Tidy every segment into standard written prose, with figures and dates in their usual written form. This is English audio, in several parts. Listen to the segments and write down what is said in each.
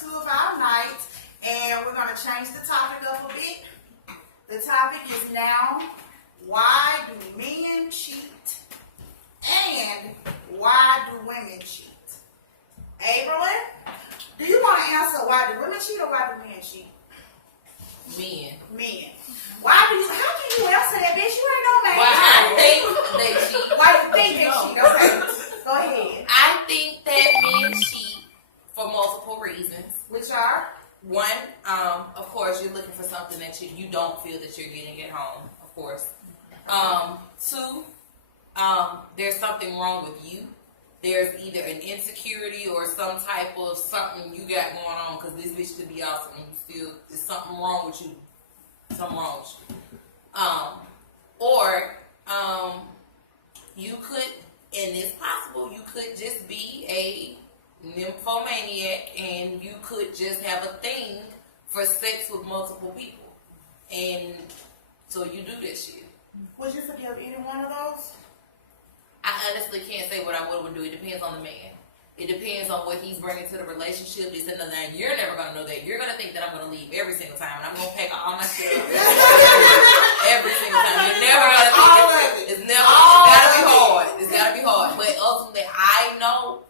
2 of our night, and we're going to change the topic up a bit. The topic is now, why do men cheat and why do women cheat? Abraham, do you want to answer why do women cheat or why do men cheat? Men. Why do you, how can you answer that, bitch? You ain't no man. Why I think they cheat. Why do you think they cheat? Okay, go ahead. I think that men cheat for multiple reasons. Which are? One, of course, you're looking for something that you don't feel that you're getting at home, of course. Two, there's something wrong with you. There's either an insecurity or some type of something you got going on because this bitch could be awesome and you still, there's something wrong with you. Something wrong with you. Or you could, and it's possible, you could just be a nymphomaniac and you could just have a thing for sex with multiple people. And so you do this shit. Would you forgive any one of those? I honestly can't say what I would do. It depends on the man. It depends on what he's bringing to the relationship. This and that. You're never going to know that. You're going to think that I'm going to leave every single time. And I'm going to pack all my shit up. Every single time. You're never going to think it's never. It's got to be hard. It's got to be hard. But ultimately, I know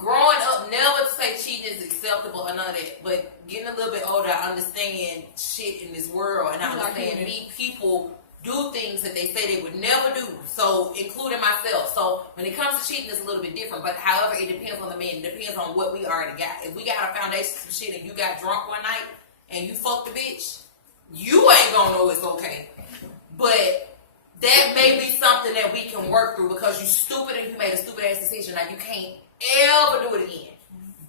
growing up, never to say cheating is acceptable or none of that. But getting a little bit older, I understand shit in this world. And I understand people do things that they say they would never do, so including myself. So when it comes to cheating, it's a little bit different. But however, it depends on the man. It depends on what we already got. If we got a foundation of shit and you got drunk one night and you fucked the bitch, you ain't gonna know it's okay. But that may be something that we can work through because you stupid and you made a stupid ass decision. Now you can't ever do it again.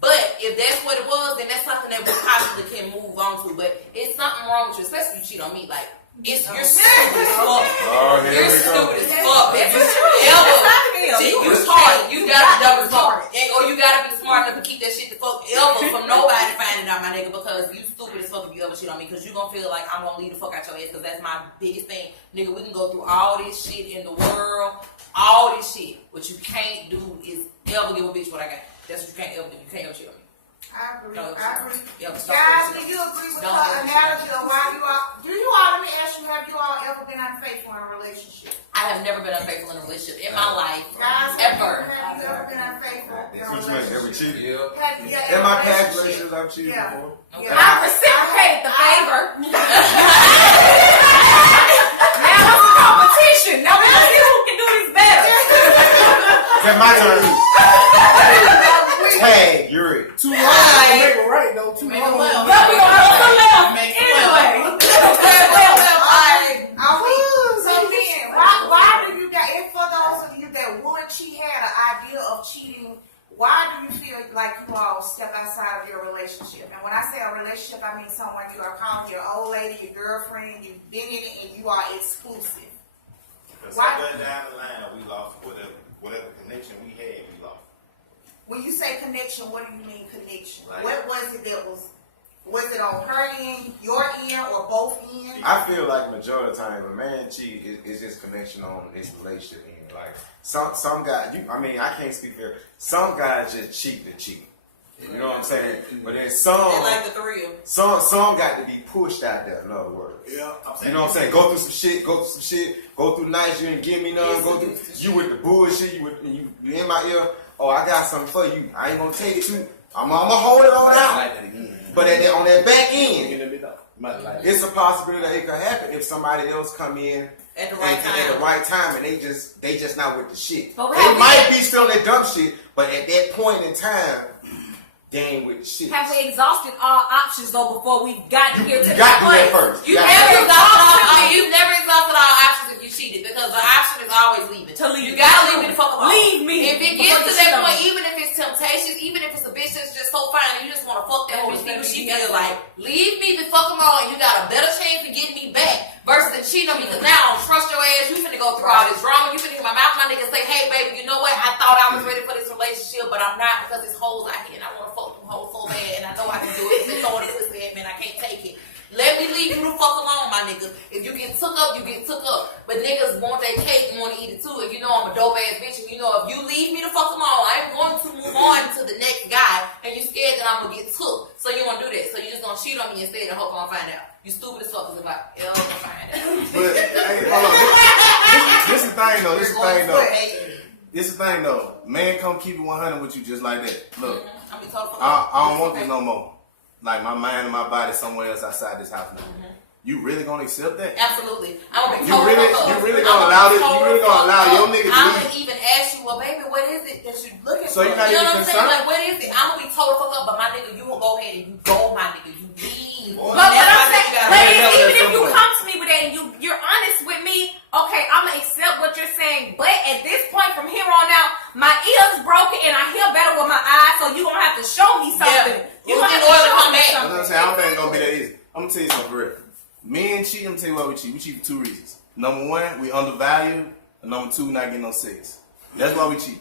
But if that's what it was, then that's something that we possibly can move on to. But it's something wrong with you, especially if you cheat on me. Like, you're stupid as fuck. You're stupid as fuck. If you smart, you gotta be dumb as fuck. Or you gotta be smart enough to keep that shit the fuck ever from nobody finding out, my nigga, because you stupid as fuck if you ever cheat on me, because you gonna feel like I'm gonna leave the fuck out your ass, because that's my biggest thing. Nigga, we can go through all this shit in the world, all this shit. What you can't do is ever give a bitch what I got. That's what you can't ever do. You can't ever cheat on me. I agree. No, I agree. Yeah, guys, do you agree with her analogy of why you all? Do you all? Let me ask you: have you all ever been unfaithful in a relationship? I have never been unfaithful in a relationship in my life, guys, ever. Have you ever been unfaithful in a relationship? Ever cheated? Yeah. In my past relationships, I've cheated before. Okay. Yeah. I reciprocated the favor. Now it's a competition. Now we're gonna see who can do this better. It's my turn. Hey, you're it. Too long, make it right though. Too long. But we gonna go to left anyway. So then, why do you got? If for those of you that would cheat, had an idea of cheating, why do you feel like you all step outside of your relationship? And when I say a relationship, I mean someone you are calling your old lady, your girlfriend. You've been in it, and you are exclusive. Because somewhere down the line, we lost whatever connection we had. We lost. When you say connection, what do you mean connection? Like, what was it that was it on her end, your end, or both ends? I feel like majority of the time, a man cheat is just connection on his relationship end. Like some guys, I can't speak for some guys just cheat to cheat. You know what I'm saying? But then some, They like the thrill. some got to be pushed out there. In other words, Yeah. you know what I'm saying? Go through some shit. Go through nights you didn't give me none. Go through you with the bullshit. You in my ear. Oh, I got something for you. I ain't gonna take you. I'm gonna hold it on out. But on that back end, it's a possibility that it could happen if somebody else come in At the right time. at the right time, and they just not with the shit. But They might be still in that dumb shit, but at that point in time, they ain't with the shit. Have we exhausted all options though before we got here to You got to do that point? first. You've never exhausted all options if you cheated, because the option is always leaving. You gotta leave me the fuck alone. Leave me. If it gets to that point, even if it's temptations, even if it's a bitch that's just so fine and you just want to fuck that bitch, see what she feels like, leave me the fuck alone and you got a better chance of getting me back versus than cheating on me, because now I don't trust your ass. You finna go through all this drama. You finna hear my mouth, my nigga say, hey baby, you know what? I thought I was ready for this relationship, but I'm not, because it's hoes out here and I want to fuck them hoes so bad and I know I can do it. They throwing the pussy at me and I can't take it. Let me leave you the fuck alone, my niggas. If you get took up, you get took up. But niggas want their cake and want to eat it too. And you know I'm a dope ass bitch. And you know if you leave me the fuck alone, I ain't going to move on to the next guy. And you scared that I'm You stupid as fuck if I ever find it. But hey, hold on. This is the thing though. This is the thing though. Man, come keep it 100 with you just like that. Look, I'll be told I don't want this no more. Like my mind and my body somewhere else outside this house now. You really gonna accept that? Absolutely. I'm gonna be You told really gonna allow this? You really gonna allow your nigga to I'm leave? gonna even ask you, well, baby, what is it that you looking So for? you're not You know even what I'm saying? concerned? Like, what is it? I'm gonna be told fuck up, but my nigga, you will go ahead and you go, my nigga, you leave. But That's I'm why saying, you gotta but let even it if you somewhere. come to me with that and you're honest with me, okay, I'm gonna accept what you're saying. But at this point, from here on out, my ears broken and I hear better with my eyes, so you gonna have to show me something. Yeah. You gonna In have order to to show come me back. You know what I'm something. saying? I don't think it's gonna be that easy. I'm gonna tell you something for real. Men cheat, I'm gonna tell you why we cheat. We cheat for 2 reasons. Number 1, we undervalued. And number 2, not getting no sex. That's why we cheat.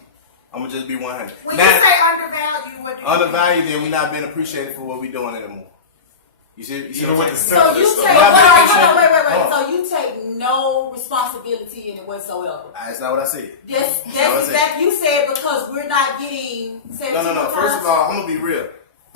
I'm gonna just be 100. When Now, you say undervalued, what do you undervalued, then we not being appreciated for what we doing anymore. You see Even what with I'm the saying? So you simplest take stuff. Hold on. So you take no responsibility in it whatsoever. That's not what I said. That's what I said. exactly you said because we're not getting. No. First of all, I'm gonna be real.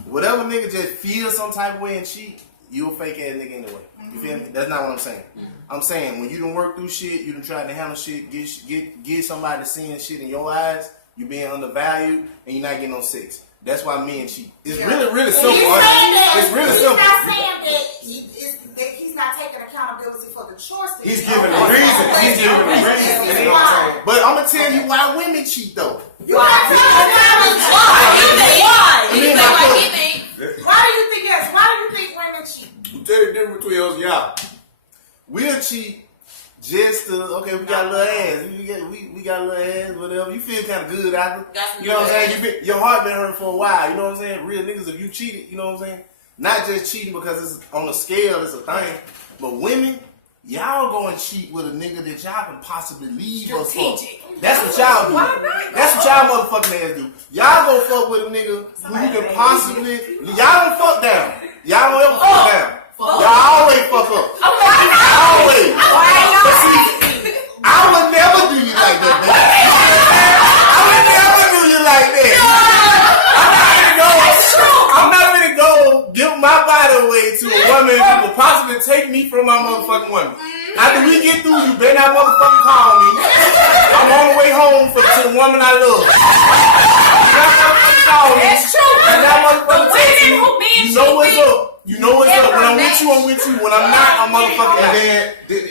Whatever nigga just feel some type of way and cheat, you a fake ass nigga anyway. You feel me? That's not what I'm saying. I'm saying when you done work through shit, you done tried to handle shit, get somebody seeing shit in your eyes, you being undervalued, and you're not getting no sex. That's why men cheat. It's really simple. He's saying that It's really he's simple. not saying that he's not taking accountability for the choice that He's he giving made. a reason. He's giving a This reason. is You know what I'm why. saying? But I'm gonna tell you why women cheat though. You gotta tell us Why? why. You Me and say my why cousin. he think? Why do you think yes? Why do you think women cheat? I'll tell you the difference between us and y'all. We'll cheat just to, okay, we got a little ass. We got a little ass, whatever. You feel kind of good after. Got some You know what I'm good saying? Your heart been hurt for a while. You know what I'm saying? Real niggas, if you cheated, you know what I'm saying? Not just cheating because it's on a scale, it's a thing. But women, y'all go and cheat with a nigga that y'all can possibly leave us for. That's what y'all do. That's what y'all motherfucking ass do. Y'all go fuck with a nigga who you can possibly. Y'all don't fuck down. Y'all don't ever fuck down. Y'all always fuck up. Always. But see, I would never do you like that, man. I would never do you like that. I'm not gonna go give my body away to a woman who will possibly take me from my motherfucking woman. After we get through, you better not motherfucking call me. I'm on the way home to the woman I love. That's true. And that motherfucker The text women me, who been you know what's cheating up. You know what's up. When I'm with you, I'm with you. When I'm not, I'm motherfucking out.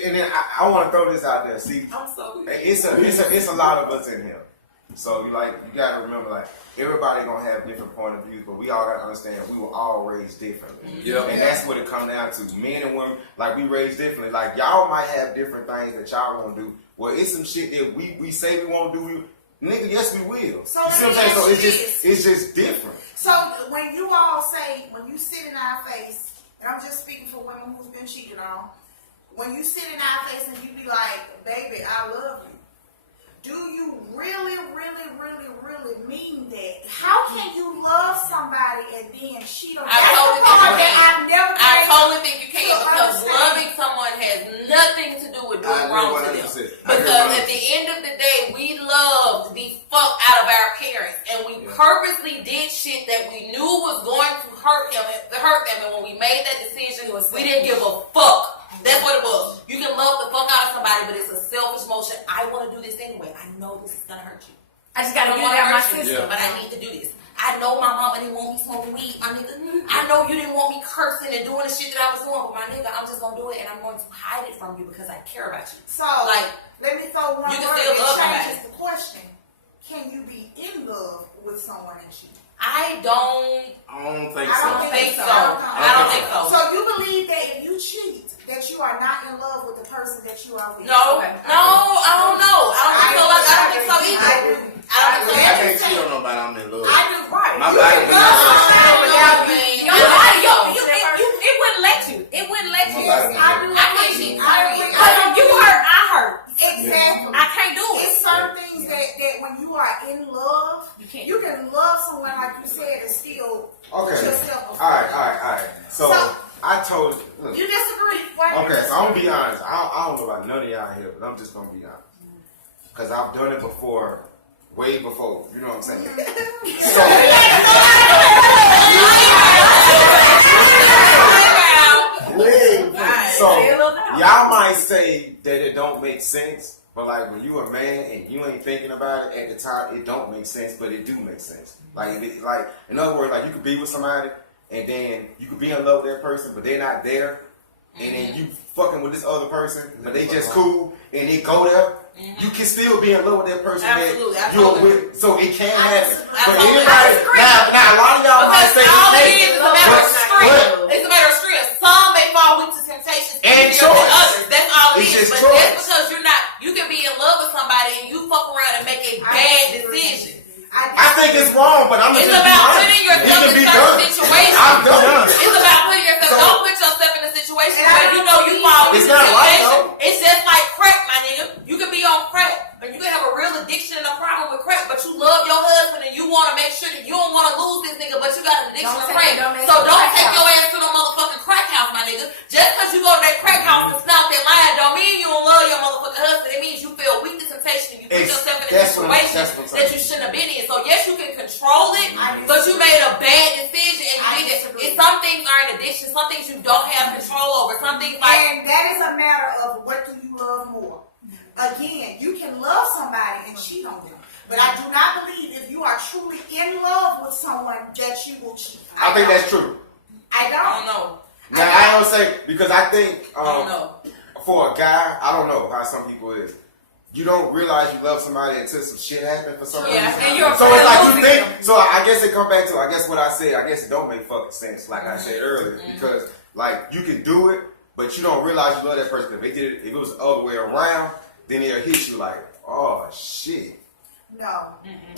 And then I want to throw this out there. See, I'm so it's a lot of us in here. So you gotta remember, like, everybody gonna have different point of views, but we all gotta understand we were all raised differently. Yeah. And that's what it comes down to. Men and women, like, we raised differently. Like, y'all might have different things that y'all won't do. Well, it's some shit that we say we won't do. Nigga, yes we will. So You see what I'm saying? So let me ask you it's just different. So when you all say, when you sit in our face, and I'm just speaking for women who's been cheated on, when you sit in our face and you be like, baby, I love you, do you really, really, really, really mean that? How can you love somebody and then cheat on them? I That's totally the part think you that can. I've never I been totally think you can to because understand. loving someone has nothing to do with doing wrong to them. Because at the end of the day, we loved the fuck out of our parents, and we purposely did shit that we knew was going to hurt them. And when we made that decision, we didn't give a fuck. That's what it was. You can love the fuck out of somebody, but it's a selfish motion. I want to do this anyway. I know this is gonna hurt you. I just gotta I get don't it out wanna my hurt you, system. but I need to do this. I know my mama didn't want me smoking weed, my nigga. I know you didn't want me cursing and doing the shit that I was doing, but my nigga, I'm just gonna do it, and I'm going to hide it from you because I care about you. So, Like, let me throw one you can word still love that somebody. changes the question. Can you be in love with someone and cheat? I don't think I so. don't think so. I don't think so. So you believe that if you cheat, that you are not in love with the person that you are with? No, I don't know. I don't think so. Like, I don't think so either. I do. I don't think so. I can't cheat on nobody. I'm in love. I do. Right. My You body can was love not- somebody without you. It wouldn't let you. It wouldn't let you. My body I do. I can't cheat. I agree. But if you hurt, I hurt. Exactly. I can't do it. It's certain things that when you are in love, You can't. you can love someone like you said and still put Okay. yourself All right. So I told you. Look, You disagree? Why you okay, so I'm gonna disagree? be honest. I don't know about none of y'all here, but I'm just gonna be honest. Cause I've done it before, way before. You know what I'm saying? So Way make sense. But like when you a man and you ain't thinking about it at the time, it don't make sense, but it do make sense. Like, like in other words, like you could be with somebody and then you could be in love with that person, but they're not there, and then you fucking with this other person, but they just cool and they go there. You can still be in love with that person Absolutely, that you're absolutely. with, so it can happen. I But totally anybody, disagree. now a lot of y'all might Because say all it this, is a matter of strength. It's a matter of strength. Some may fall weak to temptations And easier than choice. others. That's all it It's is. just But choice. that's because you're not. You can be in love with somebody and you fuck around and make a bad decision. I think it's wrong, but I'm It's just about honest. putting It yourself can in be certain done. situations. I've done it. It's about putting yourself. So- Don't put yourself in a situation And I where you know you fall It's into not right, temptation. though. It's just like crack, my nigga. You can be on crack, or you can have a real addiction and a problem with crack, but you love your husband and you want to make sure that you don't want to lose this nigga, but you got an addiction Don't to take crack. your dumb ass So to the don't crack take house. your ass to the motherfucking crack house, my nigga. Just because you go to that crack house and snout that line, don't mean you don't love your motherfucking husband. It means you feel weak to temptation and you put yourself in a That's what I'm situation saying. that you shouldn't have been in. So yes, you can control it, but you made a bad decision and you did it. And some things are an addiction, some things you don't have control over. Some things like And that is a matter of what do you love more. Again, you can love somebody and cheat on them. But I do not believe if you are truly in love with someone that you will cheat. I think that's true. I I don't. don't know. Now I don't say because I think I don't know. for a guy, I don't know how some people is. You don't realize you love somebody until some shit happens for some Yeah, reason. and you're So it's like you losing think. them. So I guess it come back to what I said. I guess it don't make fucking sense, like I said earlier, because like you can do it, but you don't realize you love that person. If they did it, if it was the other way around, then it'll hit you like, oh shit. No.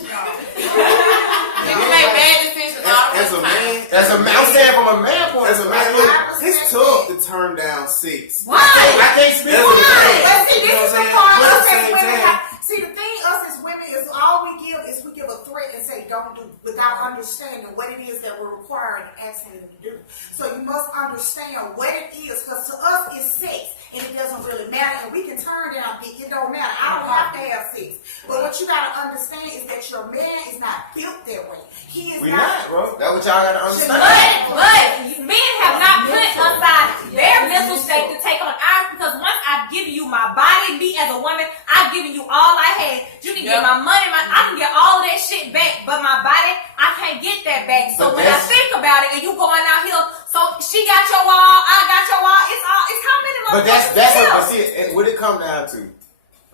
No. You make bad decisions all As the a time. man, That's a man. I'm saying from a man point. as a of man, view. look, it's tough to turn down sex. Why? I can't speak That's for a the man. man. But see, You this know is what the I'm part saying? But at us the as same women time- have. See, the thing us as women is all we give is we give a threat and say don't do without understanding what it is that we're requiring and asking them to do. So you must understand what it is, because to us it's sex and it doesn't really matter, and we can turn down dick. It don't matter. I don't have to have sex. But what you gotta understand is that your man is not built that way. He is We not, bro. That's what y'all gotta understand. But men have not put aside their mental state to take on ours, because once I've given you my body, me as a woman, I've given you all I had. You can get my money, I can get all that shit back, but my body, I can't get that back. So But when I that's- think about it, and you going out here, so she got your wall, I got your wall. It's how many But motherfuckers that's still? what, see, and what it come down to,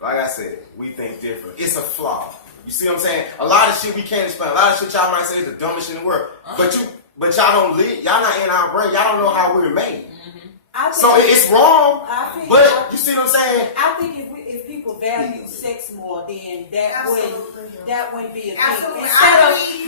like I said, we think different. It's a flaw. You see what I'm saying? A lot of shit we can't explain. A lot of shit y'all might say is the dumbest shit in the world. But y'all don't live. Y'all not in our brain. Y'all don't know how we're made. I think, So it's wrong. I think, But you see what I'm saying? I think if people value sex more, then that wouldn't be a thing. Absolutely.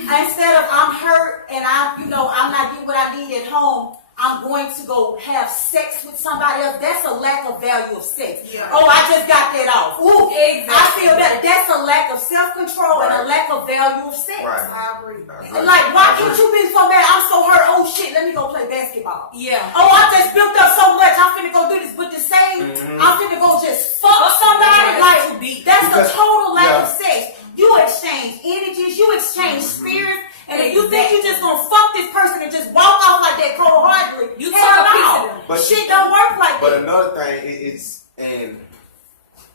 Instead of I'm hurt and I'm not getting what I need at home, I'm going to go have sex with somebody else. That's a lack of value of sex. Yeah. Oh, I just got that off. Ooh, Exactly. I feel better. That's a lack of self-control and a Right. lack of value of sex. Right. I agree. Like, why can't you be so mad? I'm so hurt. Oh shit, let me go play basketball. Yeah. Oh, I just built up so much. I'm finna go do this. But the same, I'm finna go just fuck somebody. Like, that's Because- a total lack yeah. of sex. You exchange energies. You exchange spirits. And if you think you just gonna fuck this person and just walk off like that cold-heartedly, You hell took a piece no. of them. But- Shit don't work like But that. another thing, it's and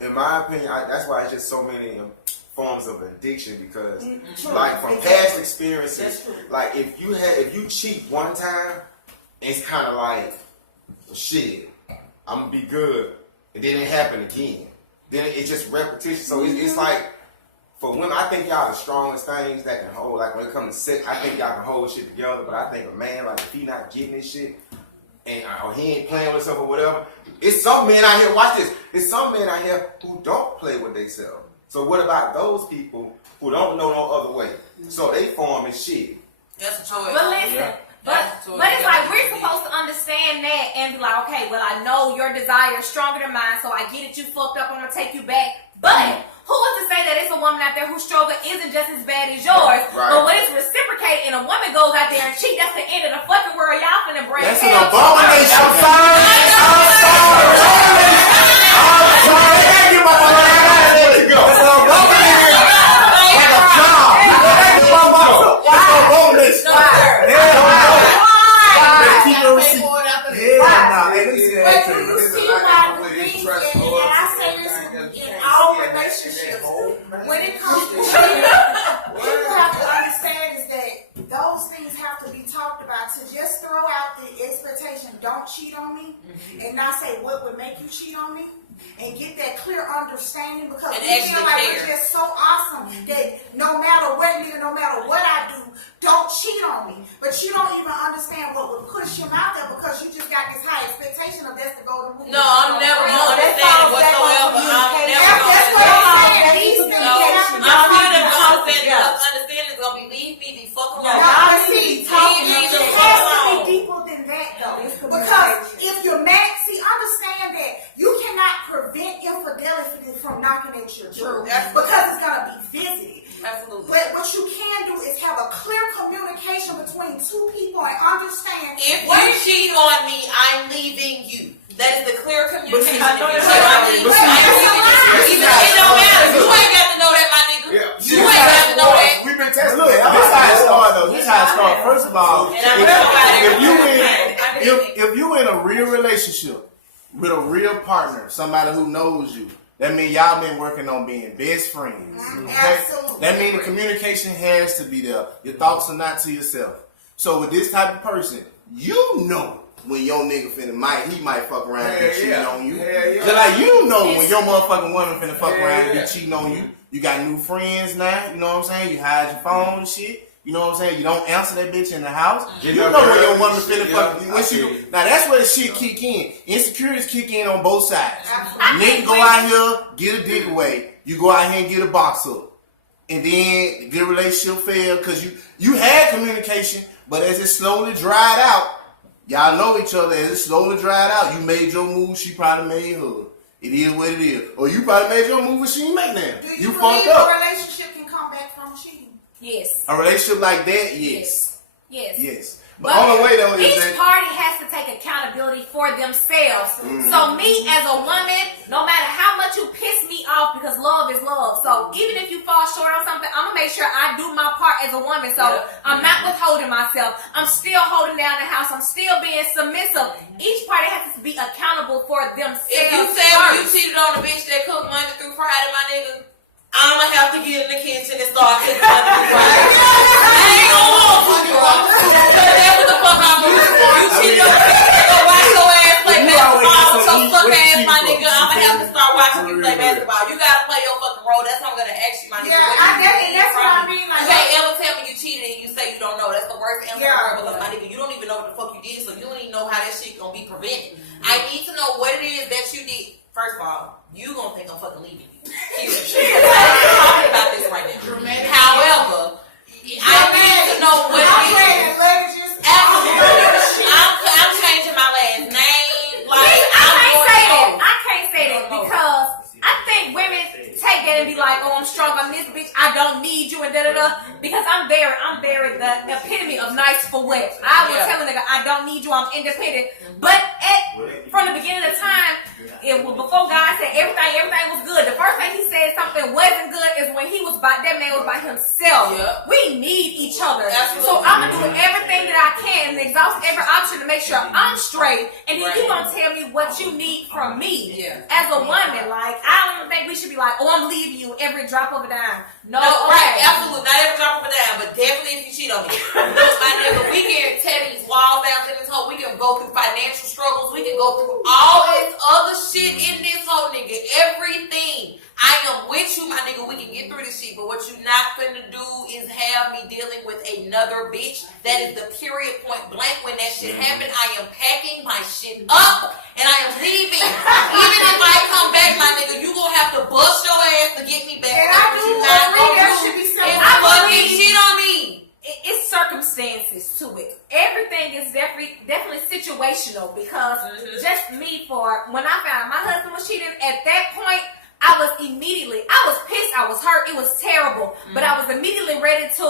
in my opinion, that's why it's just so many forms of addiction because, True. like from Exactly. past experiences, That's true. like if you cheat one time, it's kind of like shit. I'm gonna be good, and then it happen again. Then it's just repetition. So it's like. For women, I think y'all the strongest things that can hold. Like when it comes to sex, I think y'all can hold shit together. But I think a man, like if he not getting this shit, and or he ain't playing with himself or whatever, it's some men out here. Watch this. It's some men out here who don't play with themselves. So what about those people who don't know no other way? So they form as shit. That's a choice. But listen, but it's like we're supposed to understand that and be like, okay, well I know your desire is stronger than mine, so I get it. You fucked up. I'm gonna take you back. But who was to say that it's a woman out there whose struggle isn't just as bad as yours? Right. But when it's reciprocated and a woman goes out there and cheat, that's the end of the fucking world. Y'all finna bring That's an hell to abomination. earth. Let it go. That's an abomination. Like a job. That's my motto. That's an abomination. Hell no. Better keep your receipt. Hell no. Hey, let me see that. But do you see why the thing is, and I say this and not say what would make you cheat on me, and get that clear understanding, because And we feel actually like care. we're just so awesome that no matter what nigga, no matter what I do, don't cheat on me. But you don't even understand what would push him out there, because you just got this high expectation of that's the golden rule. No, I'm never No, gonna that's understand it all back on whatsoever. I'm communication. never That's gonna what I'm understand it. saying. These things No, happen. I'm still never gonna Yeah. understand it's gonna be leave me the fuck alone. Y'all see, need to talk leave me about the It fuck has to alone. be deeper than that, though. It's Because communication. if you're mad, see, understand that you cannot prevent infidelity from knocking at your door. True. Absolutely. Because it's going to be visited. Absolutely. But what you can do is have a clear communication between two people and understand If what you cheat on me, I'm leaving you. That is the clear communication. I know If you that's cheat on right. me, But I'm see, leaving you. Even it don't matter. You ain't got to know that, my nigga. You ain't got to know that. We've been But testing. look, this how it started though. This how it started. First of all, And I'm somebody if you every in time. if you in a real relationship with a real partner, somebody who knows you, that means y'all been working on being best friends. Okay? Absolutely. That means the communication has to be there. Your thoughts are not to yourself. So with this type of person, you know when your nigga he might fuck around and be cheating on you. Just like you know when your motherfucking woman finna fuck around and be cheating on you. You got new friends now, you know what I'm saying? You hide your phone and shit. You know what I'm saying? You don't answer that bitch in the house. You know when your woman finna fuck when she do. Now that's where the shit kick in. Insecurities kick in on both sides. Nigga go out here, get a dick away. You go out here and get a box up. And then the relationship fail because you had communication, but as it slowly dried out, y'all know each other. As it slowly dried out, you made your move, she probably made her. It is what it is. Or you probably made your move and she ain't make that. Do You you fucked believe up. a relationship can come back from cheating? Yes. A relationship like that, yes. Yes. Yes. But only way though is each that party has to take accountability for themselves. So me as a woman, no matter how much you piss me off, because love is love. So even if you fall short on something, I'm gonna make sure I do my part as a woman. So I'm not withholding myself. I'm still holding down the house. I'm still being submissive. Each party has to be accountable for themselves. If you say you cheated on a bitch that cooked Monday through Friday, my nigga, I'ma have to get in the kitchen and start cooking Monday through Friday. I ain't gonna hold you, bro. That's what the fuck I'm doing. You cheated on a bitch that go watch your ass play You always basketball get with some your heat. fuck What you ass, cheat my for? nigga. I'ma have to start watching you play Real. basketball. You gotta play your fucking role. That's what I'm gonna ask you, my nigga. Yeah, What I you get it. need That's from what I me? mean, like- You can't ever tell me you cheated and you say you don't know. That's the worst answer Yeah. ever, because my nigga, you don't even know what the fuck you did, so you don't even know how that shit gonna be prevented. I need to know what it is that you did. First of all, you gonna think I'm fucking leaving you. Period. I'm talking about this right now. However, I need to know what I'm it playing is. in leverages. Absolutely. I'm changing my last name. Like, I can't say that because I think women take that and be like, oh, I'm strong on this bitch. I don't need you and da da da. Because I'm very the epitome of nice for what. I would tell a nigga I don't need you. I'm independent. But from the beginning of time, before God said everything was good. The first thing he said something wasn't good is when that man was by himself. Yep. We need each other. Absolutely. So I'm gonna do everything that I can and exhaust every option to make sure I'm straight. And then you gonna tell me what you need from me as a woman. Like, I don't even think we should be like, oh, I'm leaving you every drop of a dime. No, right, absolutely. Not every drop of a dime, but definitely if you cheat on me. Look, my nigga, we can tear these walls down to this hoe. We can go through financial struggles. We can go through all this other shit in this hoe, nigga. Everything. I am with you, my nigga. We can get through this shit, but what you not finna do is have me dealing with another bitch. That is the period point blank. When that shit happened, I am packing my shit up and I am leaving. Even if I come back, my nigga, you gonna have to bust your ass to get me back. And That's I what do you not agree gonna there do should be some- is I fucking believe- cheat on me. It's circumstances to it. Everything is definitely situational because just me for when I found my husband was cheating, at that point I was pissed, I was hurt, it was terrible, but I was immediately ready to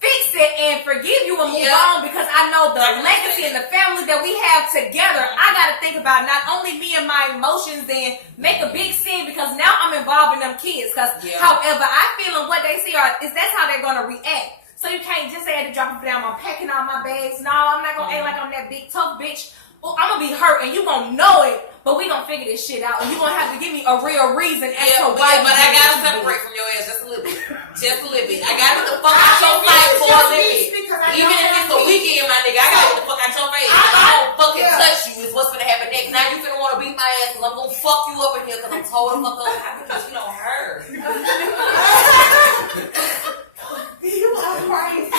fix it and forgive you and move on because I know the legacy and the family that we have together. I gotta think about not only me and my emotions and make a big scene because now I'm involved in them kids. Because however I feel and what they see is that's how they're gonna react. So you can't just say I had to drop it down. I'm packing all my bags. No, I'm not gonna act like I'm that big tough bitch. Oh, I'm gonna be hurt and you gonna know it, but we gonna figure this shit out and you gonna have to give me a real reason as to why. But I gotta separate from your ass just a little bit. Just a little bit. I gotta get the fuck out your sight for a little bit. because I Even know if that it's a I'm weekend, my nigga, I gotta get the fuck out your face. I- I don't fucking yeah. touch you. Is what's gonna happen next. Now you finna wanna beat my ass because I'm gonna fuck you up in here because I'm told the fuck up. I think you don't hurt. You are crazy.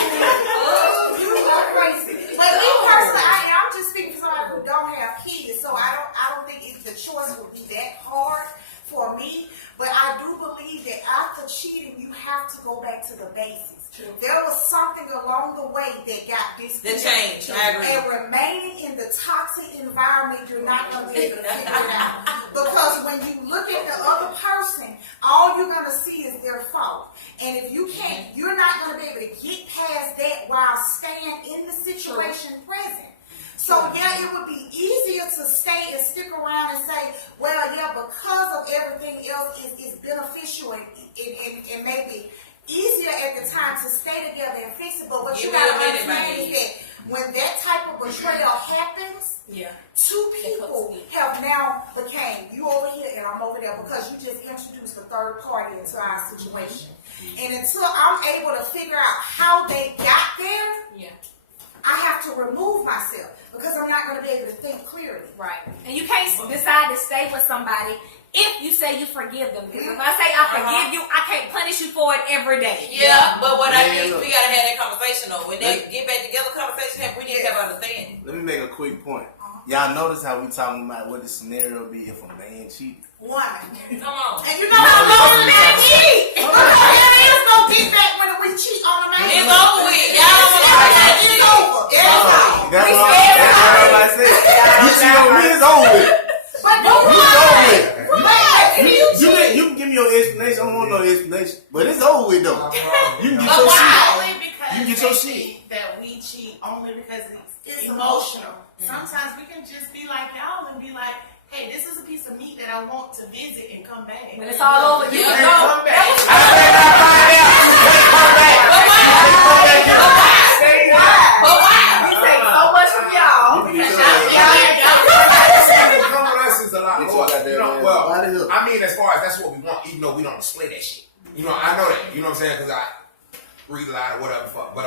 You are crazy. But me personally, I'm just speaking for somebody who don't have kids, so I don't think the choice would be that hard for me. But I do believe that after cheating, you have to go back to the basics. There was something along the way that got this. The change. I agree. And remaining in the toxic environment, you're not going to be able to figure it out. Because when you look at the other person, all you're going to see is their fault. And if you can't, you're not going to be able to get past that while staying in the situation present. So yeah, it would be easier to stay and stick around and say, well, yeah, because of everything else is beneficial and maybe easier at the time to stay together and fix it. But what you gotta understand is that when that type of betrayal happens, two people have now became you over here and I'm over there because you just introduced a third party into our situation. And until I'm able to figure out how they got there, I have to remove myself because I'm not going to be able to think clearly. Right. And you can't decide to stay with somebody if you say you forgive them. Because if I say I forgive you, I can't punish you for it every day. Yeah, but what I mean, we gotta have that conversation though. When they get back together, conversation, we need to have understanding. Let me make a quick point. Y'all notice how we talking about what the scenario be if a man cheat? Come on. And you know how long the man cheat. It is going to get back when we cheat on the man. It's over with. Y'all don't want to It's over. It's over. That's what I said. You cheat on me, it's over with. But no You can give me your explanation. I don't want no explanation. But it's over with though. You can get But your why? shit. Only because You get they your shit. think that we cheat only because it's emotional. Sometimes we can just be like y'all and be like, hey, this is a piece of meat that I want to visit and come back. When it's all over, you Yeah. can go. Come back. But why? We take so much from y'all. You can get Come with us is a lot more. You know, well, Out of here. I mean, as far as that's what we want, even though we don't display that shit. You know, I know that. You know what I'm saying? Because I read a lot or whatever. Fuck. But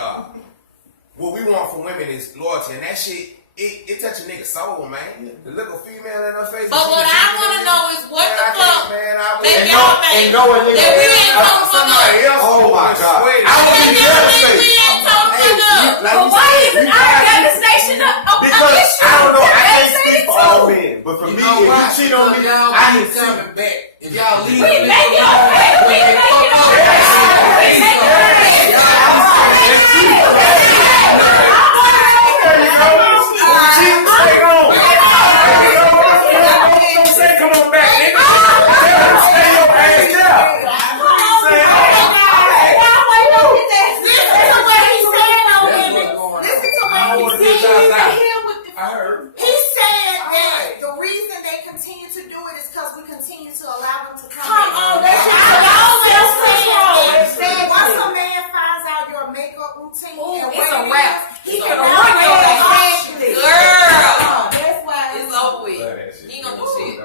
what we want from women is loyalty, and that shit. It touch a nigga's soul, man. The little female in her face. But what I want to know is what the fuck And they y'all knowing think nigga. that we ain't told fuck up. somebody else. Oh my God. I I And wouldn't y'all even think we say. ain't told fuck up. Like But you why said, isn't we our got devastation Because I don't know, I can't speak for all men, but for me, You know if why? you cheat on me, Y'all I keep can see. coming back. If y'all leave We it make it alone, okay. We when they make fuck it up, okay. they We make it Don't say come on back, nigga. Stay your ass down. I heard. He said that the reason they continue to do it is because we continue to allow them to come on, back. that's just Once a man finds out your makeup routine, and it's what a it wrap. is, he It's can a run your wrap. ass. Girl, That's why it's over with. He ain't gonna do shit.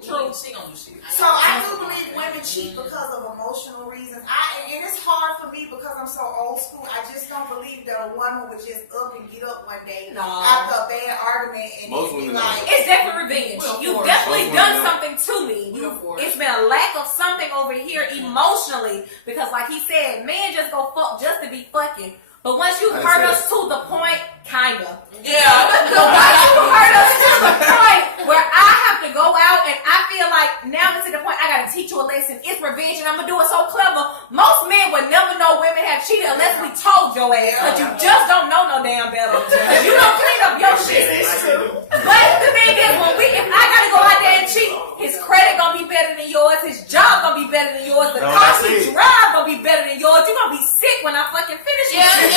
True. She gonna do shit. So I do believe women cheat because of emotional reasons. And it's hard for me because I'm so old school. I just don't believe that a woman would just up and get up one day No. after a bad argument and Most be women like, It's definitely revenge. Well, You've of course. definitely Most done women something to me. Well, of course. It's been a lack of something over here emotionally because, like he said, men just go fuck just to be fucking. But once you I hurt said- us to the point, kinda. Yeah. So once you hurt us to the point where I have to go out and I feel like now it's to the point I gotta teach you a lesson. It's revenge and I'm gonna do it so clever. Most men would never know women have cheated unless we told your ass. Cause you just don't know no damn better. Cause you don't clean up your shit. But the thing is, if I gotta go out there and cheat, his credit gonna be better than yours, his job gonna be better than yours, the No, car that's he it. drive gonna be better than yours. You gonna be sick when I fucking finish with Yeah, you.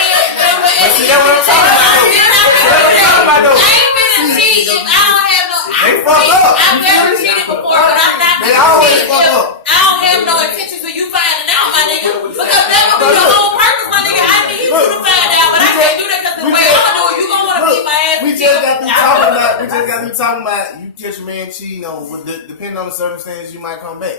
But see, that's what I'm talking about, though. That's what I'm talking about, though. I ain't finna cheat if I don't have no. They fuck up. I've never cheated before, but I'm not They gonna always cheat fuck if up. I don't have no intentions of you finding out, my nigga. Because that would be your whole purpose, my nigga. I need you to find out, but I can't do that because the way I'm gonna do it, you gonna wanna beat my ass. We just got through talking about. We just got through talking about. You catch a man cheating on, depending on the circumstances, you might come back.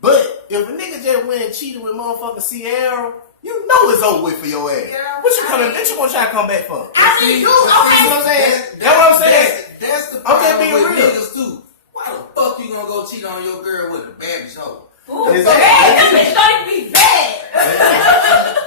But if a nigga just went and cheated with motherfucking Sierra, you know it's over with for your ass. Yeah, What you coming? What you gonna try to come back for? I mean, you You know okay? what I'm saying? That's what I'm saying. That's the I'm just problem being with real. niggas too. Why the fuck you gonna go cheat on your girl with a baby hoe? Ooh, Exactly. bad. That bitch don't even be bad.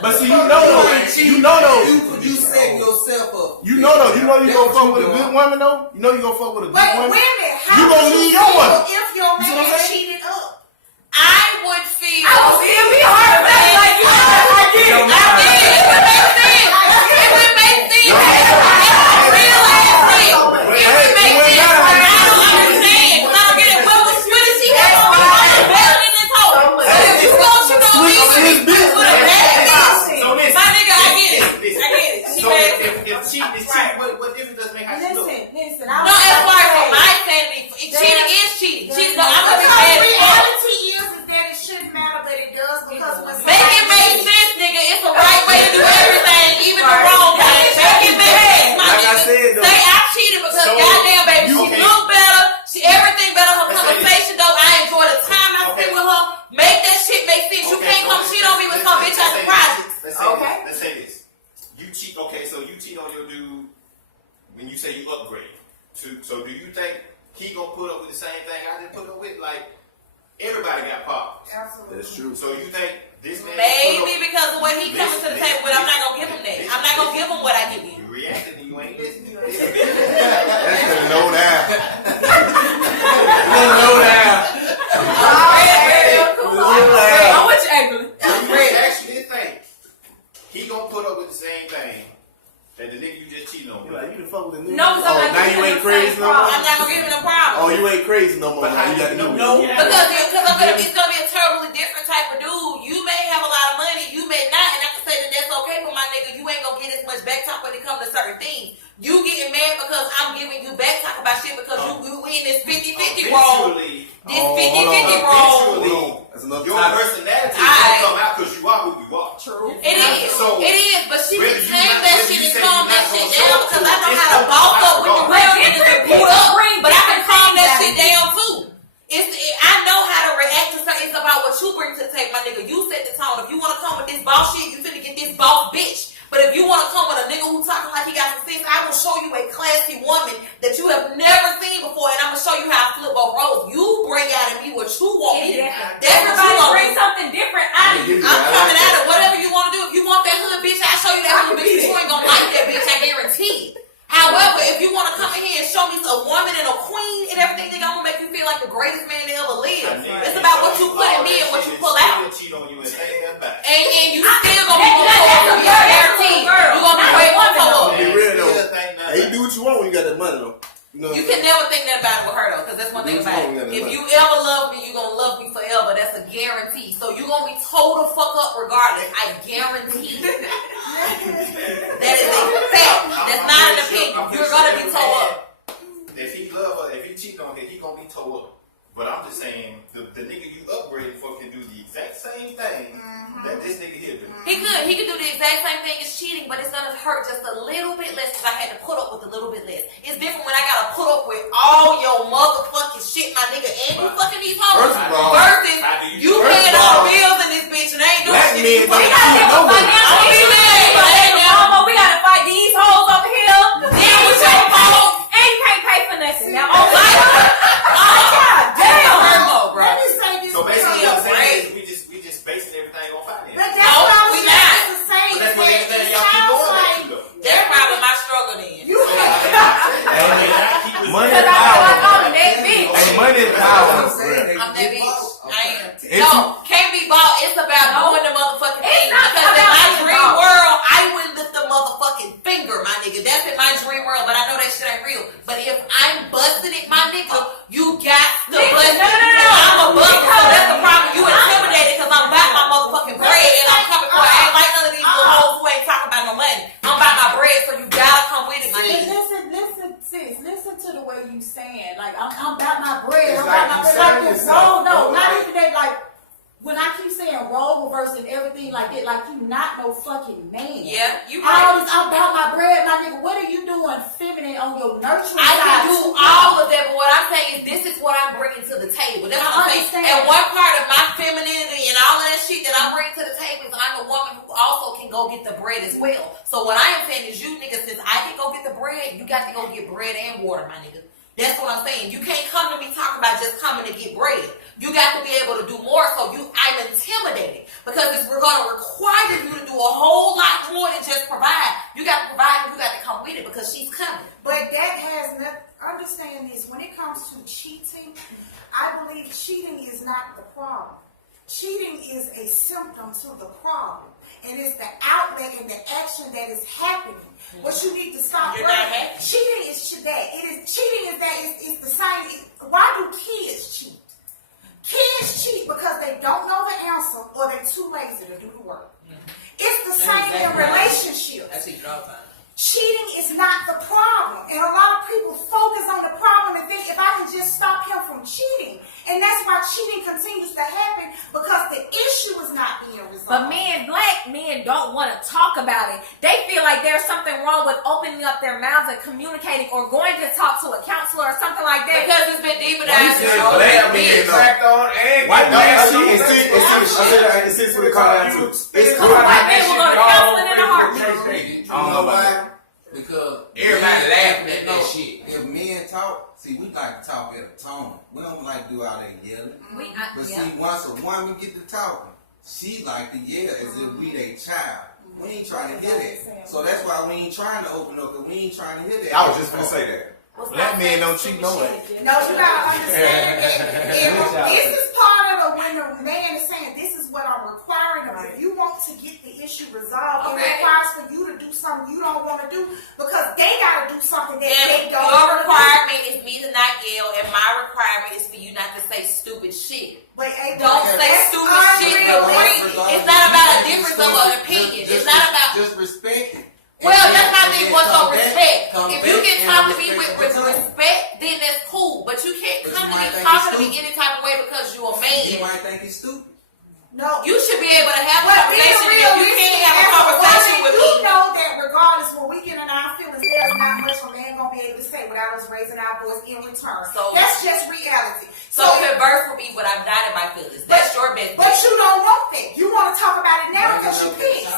But see, you know though. You set yourself up. You know though. You gonna fuck with a good woman though. You know you gonna fuck with a good But woman. women, how You gonna would leave your feel woman. if your You see what I'm man saying? cheated up? I would feel. I would still be hard. That's like you know, I get it. I did. It would make sense. It would make sense. That's real ass thing. It would make sense. I don't understand. 'Cause I don't get it. What is she got on me? I'm better than this hoe. So if you go, you know me with a bad bitch. So listen. My nigga, I get it. I get it. She So bad. if cheating is cheating, what difference does it make how she look? Listen. No, as far as for my sanity, cheating is cheating. Cheating, no, I'm gonna be mad Because as fuck. reality is that it shouldn't matter, but it does because when Make it make sense, nigga. It's the right way to do everything, even the wrong way. Make it make sense, my Like I nigga. said, though. Say I cheated because So, goddamn baby, she okay. look better. She everything better. Her Let's say conversation though, I enjoy the time I spent Okay. with her. Make that shit make sense. You Okay, can't so come cheat on me with some bitch out the project. Let's say this. You cheat. Okay, so you cheat on your dude when you say you upgrade. So do you think he gonna put up with the same thing I just put up with? Like everybody got problems. Absolutely. That's true. So you think this man? Maybe because of what he coming to the table with, I'm not gonna give him that. I'm not gonna give him what I give you. You reacting and you ain't listening. That's gonna know that. Gonna know that. I'm with you, Angela. You actually think he gonna put up with the same thing that the nigga you just cheated on? You like you done fuck with a nigga. No, 'cause I'm Oh, not now giving you him ain't the crazy same no more. I'm not gonna give him no problem. Oh, you ain't crazy no more. But Now how you got to you know. know? Because I'm gonna, it's gonna be a totally different type of dude. You may have a lot of money, you may not, and I can say that that's okay, but my nigga, you ain't gonna get as much back talk when it comes to certain things. You getting mad because I'm giving you back talk about shit because you in this 50-50 role. Eventually, This Oh, 50-50 hold role. eventually, That's another your topic. personality Alright. gonna come out because you are who you are. True. It is. So, It is. But she whether can you change not- that whether shit you and say calm you're that not shit gonna down show because it, I know it's how to gonna boss come up out with the wrong. real Well, niggas it's and pretty pull up, green. but I can calm that Exactly. shit down too. I know how to react to something. It's about what you bring to the table, my nigga. You set the tone. If you want to come with this boss shit, you finna get this boss bitch. But if you want to come with a nigga who talking like he got some sense, I will show you a classy woman that you have never seen before, and I'm gonna show you how I flip both roles. You bring out of me what you want me to. That's what you Everybody gonna bring do. something different out of you. I'm coming at it. Whatever you want to do. If you want that hood bitch, I'll show you that hood bitch. You ain't gonna like that bitch, I guarantee. However, if you want to come in here and show me a woman and a queen and everything, nigga, I'm gonna make you feel like the greatest man that ever lived. It's about what you put in me and what you pull out. Cheat on you and take that back. And you still gonna be more That's forward. a You're girl. guaranteed. Girl. You're gonna be Not way a more woman, though. forward. Be real though. Still think nothing. Hey, you do what you want when you got that money though. You know. You can never think that about it with her though, because that's one thing about it. If you ever love me, you gonna love me forever. That's a guarantee. So you gonna be told to fuck up regardless. I guarantee. That is a fact. That's not an opinion. You're gonna be told up. If he love her, if he cheat on her, he gonna be tore up. But I'm just saying, the nigga you upgraded for can do the exact same thing that this nigga here do. He could do the exact same thing as cheating, but it's gonna hurt just a little bit less because I had to put up with a little bit less. It's different when I gotta put up with all your motherfucking shit, my nigga, and you fucking these hoes. First of all, Versus how do you first paying of all all, the bills in this bitch and I ain't doing black shit. men You don't fucking- gotta cheat have a no way. financial I'm issue. mad, but ain't no- Mama, we gotta fight these hoes over here. Deal with your fault. And you can't pay for nothing. Now, Oh, oh my God. God damn. bro. Let me say this. So basically, Yeah, what I'm saying right. is we just basing everything on finance. But that's No, what I we was not. just to say. But that's what that everything it y'all keep sounds going back like to though. That's probably my struggle then. you Money Because is I feel like power. I'm that bitch. Hey, money is power. I'm that bitch. I am. It's- No, can't be bought. It's about doing the motherfucking It's thing. not Because in about my being dream bought. world, man. Yeah, you All right. this, I'm about my bread, my nigga. What are you doing feminine on your nurturing I side? can do too? all of that, but what I'm saying is this is what I'm bringing to the table. That's what I'm saying. understand. And one part of my femininity and all of that shit that I bring to the table is I'm a woman who also can go get the bread as well. So what I am saying is you niggas, since I can go get the bread, you got to go get bread and water, my nigga. That's what I'm saying. You can't come to me talking about just coming to get bread. You got to be able to do more. So I'm intimidated because we're going to require you to do a whole lot more than just provide. You got to provide and you got to come with it because she's coming. But that has nothing. Understand this. When it comes to cheating, I believe cheating is not the problem. Cheating is a symptom to the problem. And it's the outlet and the action that is happening. What you need to stop. You're not happy. Cheating is that. Cheating is that. It's the same. Why do kids cheat? Kids cheat because they don't know the answer or they're too lazy to do the work. It's the same in relationships. I see you all the time. Cheating is not the problem. And a lot of people focus on the problem and think if I can just stop him from cheating. And that's why cheating continues to happen because the issue is not being resolved. But black men don't want to talk about it. They feel like there's something wrong with opening up their mouths and communicating or going to talk to a counselor or something like that. Because it's been demonized. He said black men cracked on and White black it's what it comes down to. It's White men will go to counseling in a heartbeat. I don't know why. Because everybody laughing at that shit. If men talk, see, we like to talk at a tone. We don't like to do all that yelling. But see, once a woman get to talking, she like to yell as if we they child. We ain't trying to hear that. So that's why we ain't trying to open up, because we ain't trying to hear that. I was just gonna say that. Black men don't cheat no way. No, you gotta understand that. This is part of the when the man is saying this is what I'm requiring of you. If you want to get the issue resolved, it requires for you to do something you don't want to do because they gotta do something that they don't Your want to do. requirement is me to not yell, and my requirement is for you not to say stupid shit. But Don't say stupid shit. It's not about a difference of an opinion. It's not about just respect it. Well, that's my thing. What's on respect? If you can talk to me with respect, then that's cool. But you can't come to me talking to me any type of way because you're a He man. might think he's stupid. No, You should be able to have a but conversation. If you can't have a conversation with you me, know that regardless when we get in our feelings, there's not much a man gonna be able to say without us raising our voice in return. So- that's just reality. so converse with me when I'm not in my feelings. That's your business. But you don't want that. You want to talk about it now because you're pissed.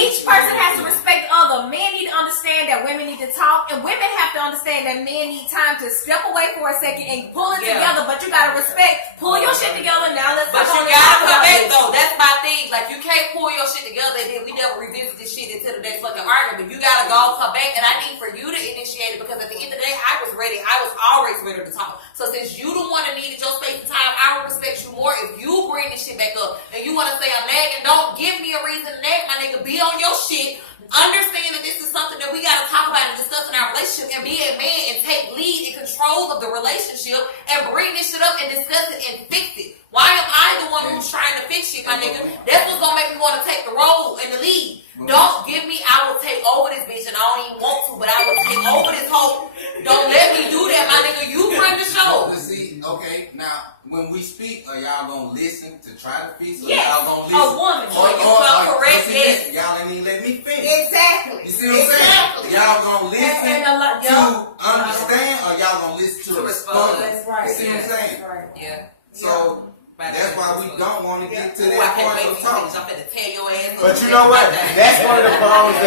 Each person has to respect the other. Men need to understand that women need to talk, and women have to understand that men need time to step away for a second and pull it together. But you gotta respect. Pull your shit together now. Let's But talk you on gotta talk come about back this. though. That's my thing. Like you can't pull your shit together and then we never revisit this shit until the next fucking argument. But you gotta go come back, and I need for you to initiate it because at the end of the day, I was ready. I was always ready to talk. So since you the one that needed your space and time, I will respect you more if you bring this shit back up and you want to say I'm nagging. Don't give me a reason to nag, my nigga. Be on your shit. Understand that this is something that we gotta talk about and discuss in our relationship, and be a man and take lead and control of the relationship and bring this shit up and discuss it and fix it. Why am I the one who's trying to fix shit, my nigga? That's what's gonna make me want to take the role and the lead. Don't give me, I will take over this bitch, and I don't even want to, but I will take over this whole. Don't let me do that, my nigga. You run the show. But see, okay, now when we speak, are y'all gonna listen to try to fix, or Yes, y'all gonna listen? a woman. You correct, see, yes. listen, y'all ain't even let me finish. Exactly. You see what I'm saying? Y'all gonna listen And a lot- to understand, or y'all gonna listen to respond? That's right. You see what I'm saying? Yeah. So that's why we don't want to get to I that can't point wait of for you to talking. jump in and tear your ass. But you know what? That's one of the problems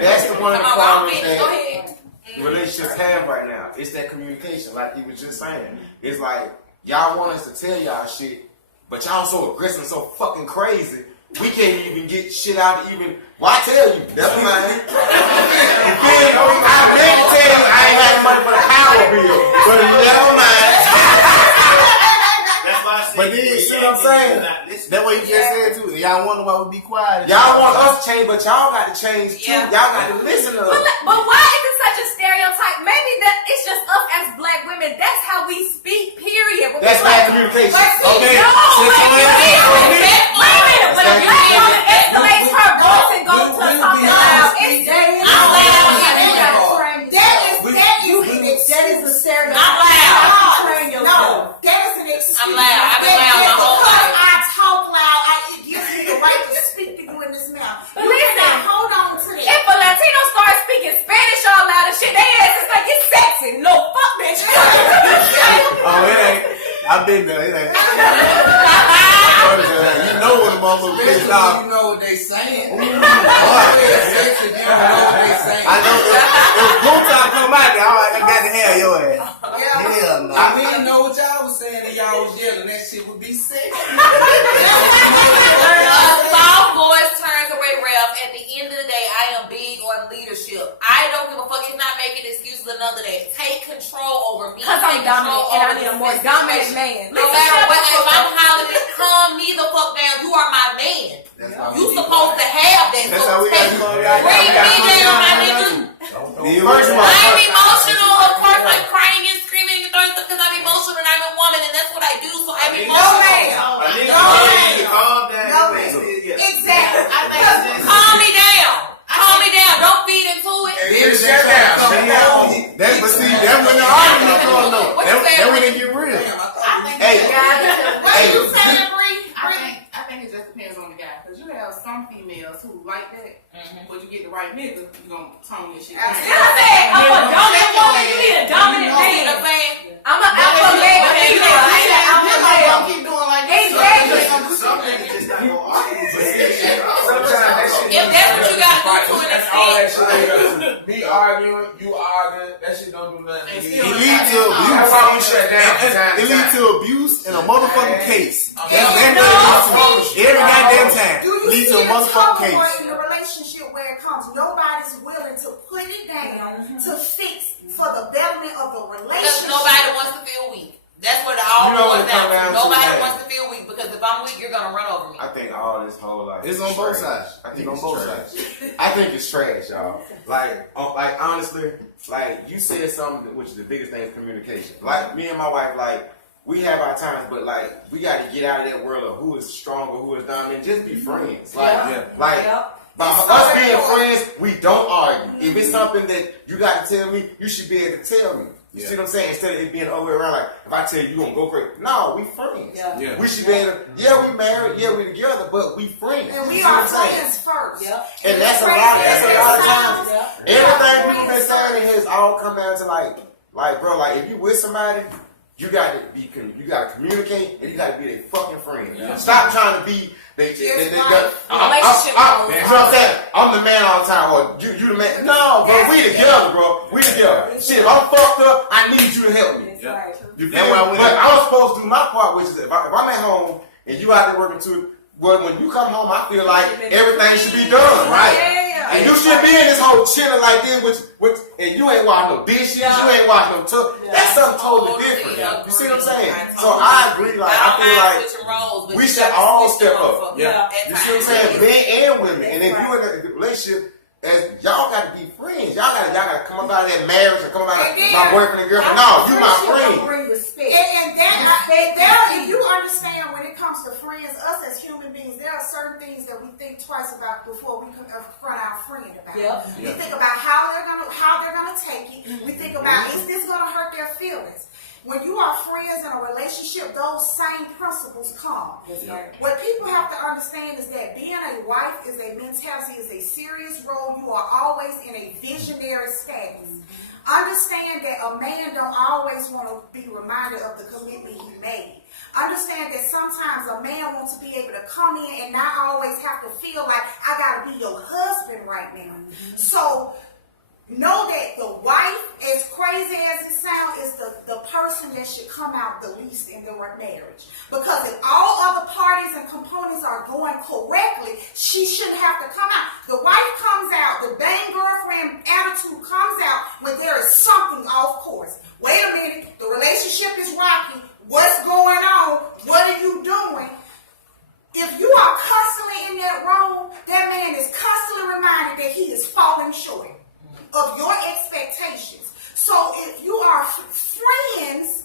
that's one of the Come on, problems I'll finish. Go that ahead. relationships have right now. It's that communication, like he was just saying. It's like y'all want us to tell y'all shit, but y'all so aggressive and so fucking crazy. We can't even get shit out to even. Why tell you? Never mind. I meant to tell you I ain't had money for the power bill, but never mind. That's why I said. But then, see what I'm saying? That way you just said too. Y'all wonder why we be quiet. Y'all want us to change, but y'all got to change too. Yeah. Y'all got to listen to us. But why is it such a stereotype? Maybe that it's just us as black women. That's how we speak. Period. When That's we bad communication. Okay. No, wait a minute. When a black woman escalates her voice and goes to something loud, it's That is a stereotype. I'm loud. Train No, yourself. that is an excuse. I'm loud. I've been loud my whole Because life. I talk loud, it gives me the right to speak to you in this mouth. But You listen. cannot hold little Especially pissed when off. you know what they saying. Ooh, Sex boy. if you don't know what they saying. I know if Plutarch come out there, I got to have your ass. Hell no. I didn't know what y'all was saying and y'all was yelling. That shit would be sick. Soft voice turns away Ralph. At the end of the day, I am big on leadership. I don't give a fuck. It's not making excuses another day. Take control over me. Because I'm Take dominant control and I over need a this more situation. dominant man. No matter what, if I'm hollering, calm me the fuck down. You are my man. You supposed to have that. That's So how we got take- to come bring me down, my nigga. I'm emotional, of course. I'm crying and screaming and throwing stuff because I'm emotional and I'm a woman and that's what I do. So I'm No, emotional. ma'am. A nigga No, need to ma'am. calm down. No, His ma'am. ass is- Exactly. I think it's just Calm me down. Calm me down. Don't feed into it. Then shut down. That's but see, that's when the argument comes up. What you That's saying, when Rick? they get real. I think Hey, what hey. you saying, Bree? I think it just depends on the guy. Because you have some females who like that, but you get the right nigga, you gonna tone this shit down. Absolutely. I said, I'm a dominant woman. You need a dominant You know what man. I'm saying? I'm an alpha male. But if you female. I said alpha don't male. keep doing like this, Exactly. you ain't gonna do Some shit. niggas just not gonna argue. Sometimes that shit. If that's what you got to do to an That's all that extent. shit. Me arguing, you arguing, that shit don't do nothing. And It still- It leads to That's abuse. why we shut down. It leads to abuse in a motherfucking case. That's Yeah, what it leads to. Every goddamn time. Do you Leads see to a the motherfucking turmoil case. in the relationship where it comes? Nobody's willing to put it down to fix for the betterment of the Because relationship. nobody wants to feel weak. That's what it all You know what boils it come down down to. to, Nobody man. wants to feel weak because if I'm weak, you're gonna run over me. I think all this whole life. It's is on both trash. sides. I think It's on it's both trash. sides. I think it's trash, y'all. Like honestly, like you said something, which is the biggest thing is communication. Like me and my wife, like we have our times, but like we got to get out of that world of who is stronger, who is dominant. Just be friends. Like, like. By us being friends, we don't argue. If it's something that you got to tell me, you should be able to tell me. You see what I'm saying? Instead of it being the other way around, like if I tell you, you gonna go crazy. No, we friends. Yeah. We should be able to, we married, we together, but we friends. And You we see are what I'm saying? friends first. And that's a lot of times. Everything people been saying has all come down to like bro, like if you with somebody, you got to communicate and you got to be their fucking friend. Stop trying to be Relationship you know what I'm saying? I'm the man all the time, or you the man. No, bro, we together, bro. We together. Shit, if I'm fucked up, I need you to help me. You feel me? But I'm supposed to do my part, which is if I'm at home and you out there working too. Well, when you come home, I feel like everything should be done, right? And you should be in this whole chilling like this, which and you ain't washing no dishes, you ain't washing no tub. That's something totally different. You see what I'm saying? So I agree. Like I feel like we should all step up. Yeah. You see what I'm saying? Men and women. And if you in a relationship, as y'all got to be friends. Y'all got to come up out of that marriage or come up out of my boyfriend and girlfriend. No, you my friend. And that, if you understand when it comes to friends, us as human beings, there are certain things that we think twice about before we confront our friend about. We think about how they're gonna take it. We think about is this gonna hurt their feelings. When you are friends in a relationship, those same principles come. What people have to understand is that being a wife is a mentality, is a serious role. You are always in a visionary status. Understand that a man don't always want to be reminded of the commitment he made. Understand that sometimes a man wants to be able to come in and not always have to feel like I gotta be your husband right now. So know that the wife, as crazy as it sounds, is the person that should come out the least in the marriage. Because if all other parties and components are going correctly, she shouldn't have to come out. The wife comes out, the dang girlfriend attitude comes out when there is something off course. Wait a minute, the relationship is rocky. What's going on? What are you doing? If you are constantly in that role, that man is constantly reminded that he is falling short of your expectations. So if you are friends,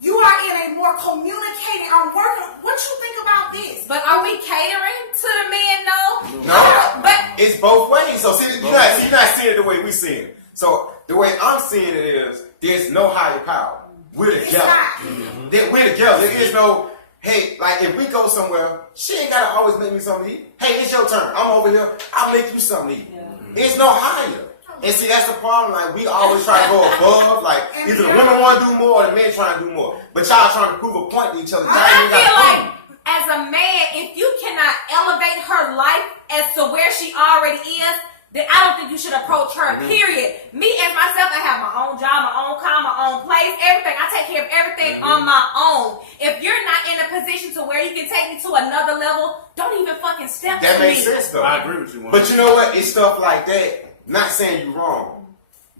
you are in a more communicating, working. What you think about this? But are we catering to the men though? No, but it's both ways. So see, you're not seeing it the way we see it. So the way I'm seeing it is, there's no higher power. We're together. We're together. There is no, hey, like if we go somewhere, she ain't gotta always make me something to eat. Hey, it's your turn. I'm over here. I'll make you something to eat. It's no higher. And see, that's the problem. Like, we always try to go above. Like, either the women want to do more or the men trying to do more. But y'all trying to prove a point to each other. I feel like as a man, if you cannot elevate her life as to where she already is, then I don't think you should approach her, period. Me as myself, I have my own job, my own car, my own place, everything. I take care of everything on my own. If you're not in a position to where you can take me to another level, don't even fucking step to me. That makes sense, though. I agree with you. But you know what? It's stuff like that. Not saying you're wrong,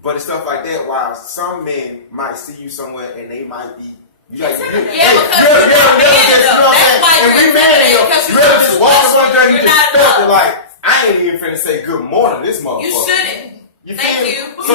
but it's stuff like that. While some men might see you somewhere and they might be. Like, because you're a man, though. That's why you're intimidated, because you're just walking on there, you you're just not felt it enough. like, I ain't even finna say good morning to this motherfucker. You shouldn't. You Thank feel me? you. So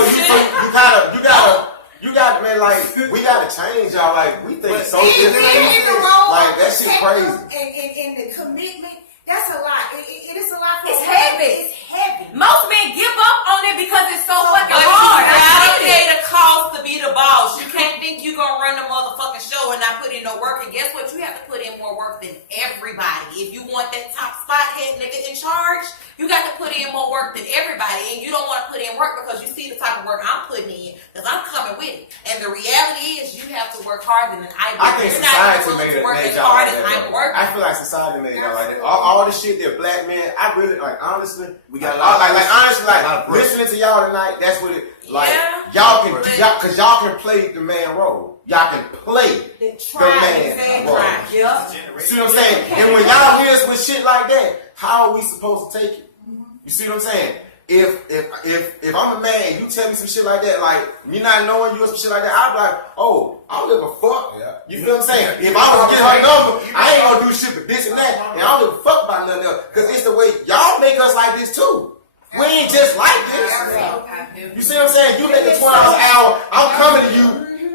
you gotta, man, like, we gotta change y'all. Like, we think so Even different. in the role Like, that of shit protector crazy. and the commitment, that's a lot. It is a lot. It's heavy. It's heavy. Most men give up on it because it's so fucking But hard. you gotta I get pay it. the cost to be the boss. You can't think you gonna run the motherfucking show and not put in no work. And guess what? You have to put in more work than everybody. If you want that top spot head nigga in charge, you got to put in more work than everybody. And you don't want to put in work because you see the type of work I'm putting in, because I'm coming with it. And the reality is you have to work harder than I do. I think You're not society willing made to work made as y'all hard like as that. I'm though. working. I feel like society made y'all like that. All the shit that black men, I really like. Honestly, We got honestly, a lot of pressure. listening to y'all tonight. That's what it like. Yeah, y'all can, but- because y'all can play the man role. Y'all can play They the try man role. Yeah. See what I'm saying? And when y'all hear us with shit like that, how are we supposed to take it? You see what I'm saying? If I'm a man and you tell me some shit like that, like me not knowing you or some shit like that, I'll be like, oh, I don't give a fuck. Yeah. You feel what I'm saying? If I was to get her number, I ain't gonna do shit but this and that, and I don't give a fuck about nothing else. Cause it's the way y'all make us like this too. We ain't just like this. You see what I'm saying? You make it $20 an hour, I'm coming to you.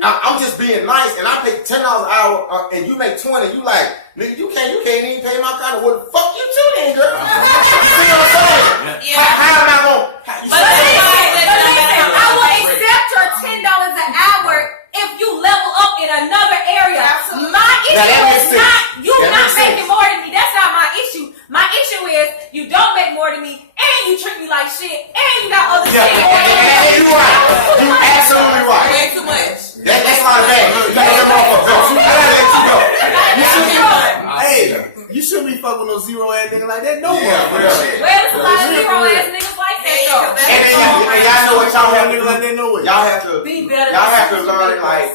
I'm just being nice, and I make $10 an hour, and you make 20. You like, nigga, you can't even pay my kind of what the fuck you too, then, girl. See what I'm saying? Yeah. How am I gonna? But listen, I will accept your $10 an hour if you level up in another area. My Now, that issue makes is sense. not you That not makes making sense. more than me. That's not my issue. My issue is you don't make more than me, and you treat me like shit, and you got other Yeah, shit. and you right. You absolutely right. Way too much. That's a lot of bad. You let that motherfucker go. I gotta let you go. Hey, you shouldn't be fucking no zero ass nigga like that. No Yeah, more. real. Shit. Well, there's a lot of zero ass niggas like that though. And y'all know what y'all have to Nigga like do. that no way. Y'all have to. Be better. Y'all have to than learn, you like,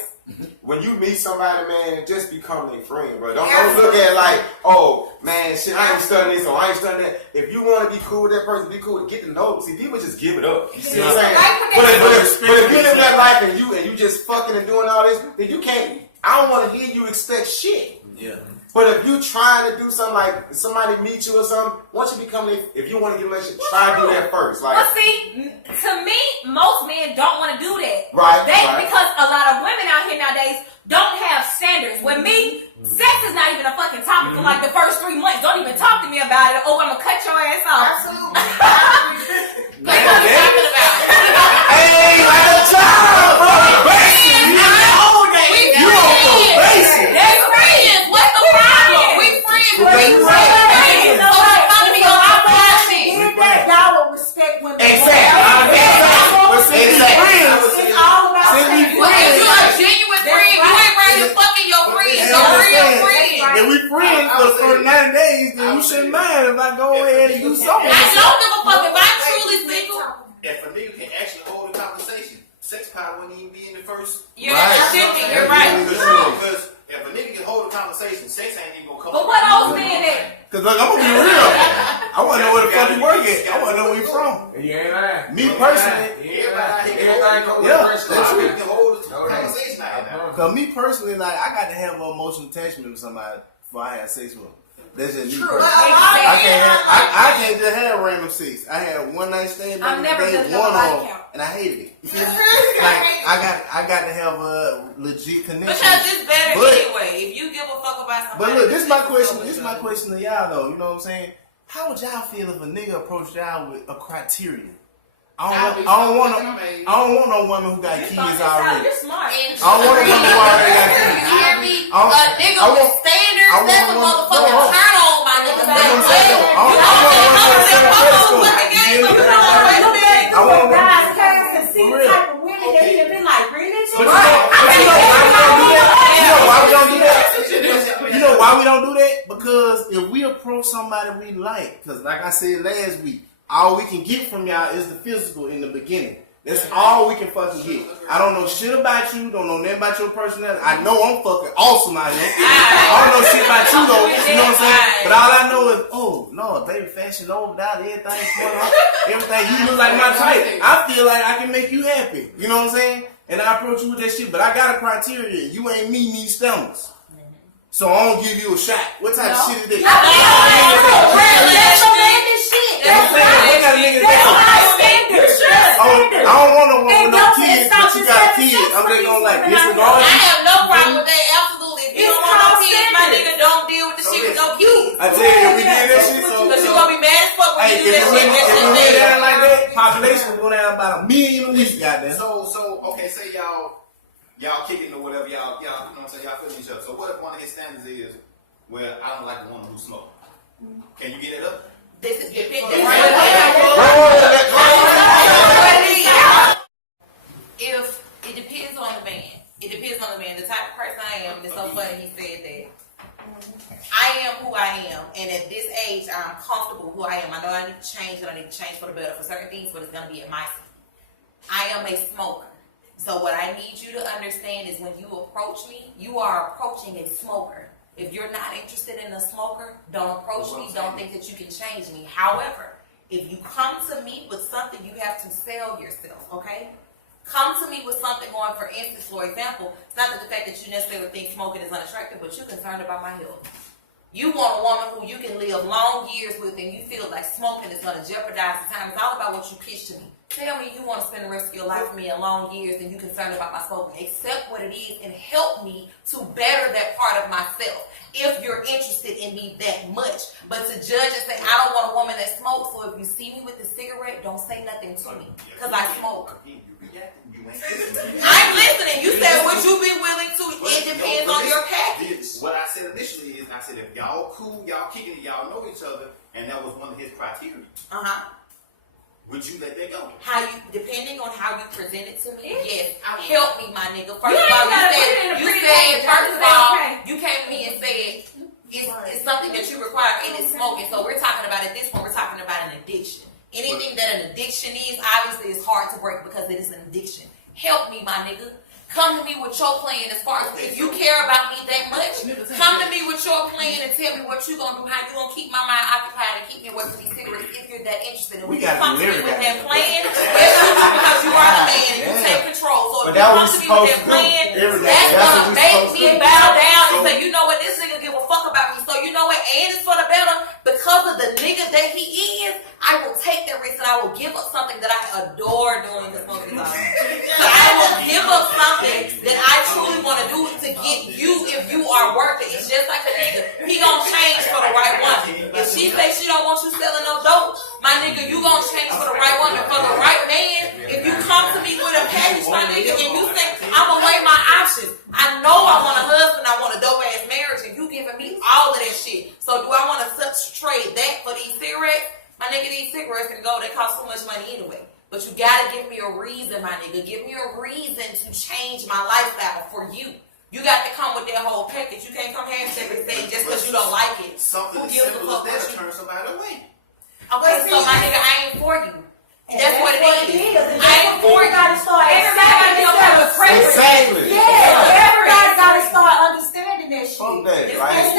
when you meet somebody, man, just become their friend, bro. Don't look at it like, oh, man, shit, I ain't studying this or I ain't studying that. If you want to be cool with that person, be cool. Get to know them. See, people just give it up. You see what I'm saying? But if you live that life and you just fucking and doing all this, then you can't. I don't want to hear you expect shit. Yeah. But if you trying to do something like somebody meet you or something, once you become, if you want to get a relationship, try to do that first. Like, But see, to me, most men don't want to do that. Right, They right. because a lot of women out here nowadays don't have standards. With me, sex is not even a fucking topic for like the first 3 months. Don't even talk to me about it. Oh, I'm gonna cut your ass off. Absolutely. Like, what are we talking about? hey, like a child, bro. We friends. They're friends. What's the problem? We friends. We friends. So it's time to be on our passion. Did that, y'all will respect women. Exactly. It's all about Since we sex. Well, if you're a genuine friend, you ain't ready to fucking your friend. And Your real understand, friend. if we friends for the first 90 days, then you shouldn't mind if I go ahead and do something. I don't give a fuck if I'm truly single. If a nigga can actually hold a conversation, sex power wouldn't even be in the first. You're right. Because if a nigga can hold a conversation, sex ain't even gonna come. But what those men at? Cause look, I'm gonna be real. I wanna know where the fuck you work at. I wanna know where you from. You ain't lying. Me personally, Everybody can Yeah, hold that's true. can hold a conversation out now. cause me personally, like I got to have an emotional attachment with somebody before I have sex with them. That's just me True. personally. I can't just have random sex. I had one night stand back I'm in the never day, gonna one body on, count. and I hated it. You feel me? Like I got to have a legit connection. Because it's better But- anyway. If you give a fuck about somebody. But look, this is my question. This is my question to y'all though. You know what I'm saying? How would y'all feel if a nigga approached y'all with a criteria? I don't want no woman who got kids already. You're smart. And I don't want a woman who already got you kids. hear me? I A nigga with standards, I that's a want- motherfucking no, turn on, my nigga. That's what I'm saying. I want I want want guys cast and see the type of women that he have been like, really? But you know why we don't do that? You know why we don't do that? You know why we don't do that? Because approach somebody we like. Because like I said last week, all we can get from y'all is the physical in the beginning. That's all we can fucking get. I don't know shit about you. Don't know nothing about your personality. I know I'm fucking awesome out here. I don't know shit about you though. You know what I'm saying? But all I know is, oh Lord, baby, fashion over that, everything. You look like my type. I feel like I can make you happy. You know what I'm saying? And I approach you with that shit. But I got a criteria. You ain't meeting these standards. So I don't give you a shot. What type of shit is that? That's romantic shit. That's what I'm saying. I don't want no woman with no kids, but you got kids. I'm just gonna like disregard I you. have no problem with that. Absolutely. If you don't want no kids, my nigga, don't deal with the shit with no kids. I tell you, if we did that shit, so Because you gonna be mad as fuck when you do that shit. if we did that like that, population is gonna have about 1 million a week. Goddamn. So okay, say y'all kicking or whatever, y'all, you know what I'm saying, y'all feeling each other. So what if one of his standards is, well, I don't like the woman who smoke? Can you get it up? This is dependent. If it depends on the man. It depends on the man. The type of person I am. It's so funny he said that. I am who I am, and at this age, I'm comfortable who I am. I know I need to change, and I need to change for the better for certain things, but it's gonna be at my speed. I am a smoker. So what I need you to understand is when you approach me, you are approaching a smoker. If you're not interested in a smoker, don't approach me. Don't think that you can change me. However, if you come to me with something, you have to sell yourself, okay? Come to me with something going, for instance, for example, it's not that the fact that you necessarily think smoking is unattractive, but you're concerned about my health. You want a woman who you can live long years with and you feel like smoking is going to jeopardize the time. It's all about what you pitch to me. Tell me you want to spend the rest of your life with me in long years and you're concerned about my smoking. Accept what it is and help me to better that part of myself if you're interested in me that much. But to judge and say, I don't want a woman that smokes, so if you see me with the cigarette, don't say nothing to me because I smoke. I'm listening. You said, would you be willing to? It depends on your package. What I said initially is, I said, if y'all cool, y'all kicking it, y'all know each other, and that was one of his criteria. Would you let that go? Depending on how you present it to me, yes. Help me, my nigga. First of all, you came to me and said, it's something that you require, and it's smoking. So we're talking about, at this point, we're talking about an addiction. Anything that an addiction is, obviously, is hard to break because it is an addiction. Help me, my nigga. Come to me with your plan as far as if you care about me that much. Come to me with your plan and tell me what you gonna do, how you gonna keep my mind occupied and keep me away from these cigarettes if you're that interested. And when you come to me with that plan, because you are the man and you take control. So if you come to me with that plan, that's gonna make me bow down and say, you know what, this nigga give a fuck about me. So you know what, and it's for the better because of the nigga that he is. I will take that risk and I will give up something that I adore doing the smoking time. So I will give up something that I truly want to do to get you if you are worth it. It's just like a nigga. He gonna change for the right woman. If she say she don't want you selling no dope, my nigga, you gonna change for the right woman. For the right man, if you come to me with a package, my nigga, and you think I'm gonna weigh my options. I know I want a husband, I want a dope ass marriage, and you giving me all of that shit. So do I want to trade that for these cigarettes? My nigga, these cigarettes can go, they cost so much money anyway. But you gotta give me a reason, my nigga. Give me a reason to change my lifestyle for you. You got to come with that whole package. You can't come here and say everything just because you don't like it. Something as simple as that turn somebody away. Okay, so my nigga, I ain't for you. That's what it is. I ain't for you. Everybody have a preference. Exactly. Yeah, everybody gotta start understanding that shit. Fuck that, And right? it's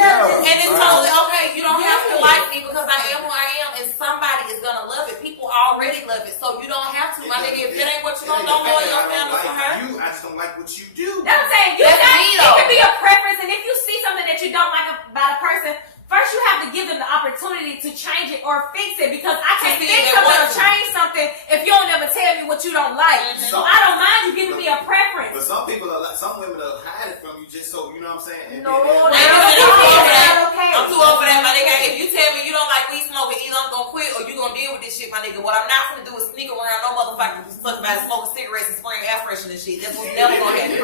totally okay. You don't have to like me because I am who I am, and somebody is gonna love it. People already love it, so you don't have to. My nigga, if that ain't what you don't lower your standards for her. I just don't like what you do. That's what I'm saying. It can be a preference, and if you see something that you don't like about a person, first you have to give them the opportunity to change it or fix it, because I can't fix something or change something if you don't ever tell me what you don't like. So I don't mind you giving me a preference. But some people are like, some women will hide it from you just so, you know what I'm saying? I'm too old for that, my nigga. If you tell me you don't like weed smoking, either I'm gonna quit or you gonna deal with this shit, my nigga. What I'm not gonna do is sneak around no motherfucker who's fucking about smoking cigarettes and spraying air freshener and shit. That's what's never gonna happen.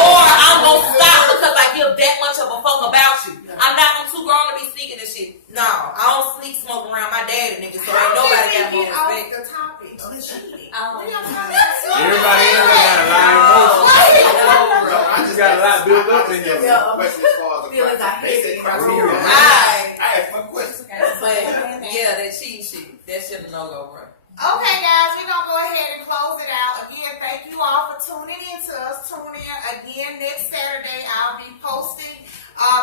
Or I'm gonna stop because I give that much of a fuck about you. I'm too grown to be sneaking this shit. No, I don't sneak smoke around my daddy, nigga, so ain't nobody got no respect. The topic. Everybody in there got a lot of emotions. I just got a lot built up in here. Yeah. Question as far as the Feelings criteria. are They heavy. said criteria. Right. I asked one question. But yeah, that cheating shit, that shit a no go, bro. Okay, guys, we're gonna go ahead and close it out. Again, thank you all for tuning in to us. Tune in again next Saturday. I'll be posting.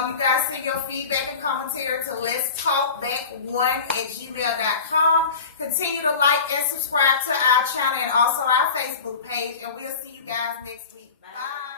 You guys send your feedback and commentary to letstalkback1@gmail.com. Continue to like and subscribe to our channel and also our Facebook page. And we'll see you guys next week. Bye.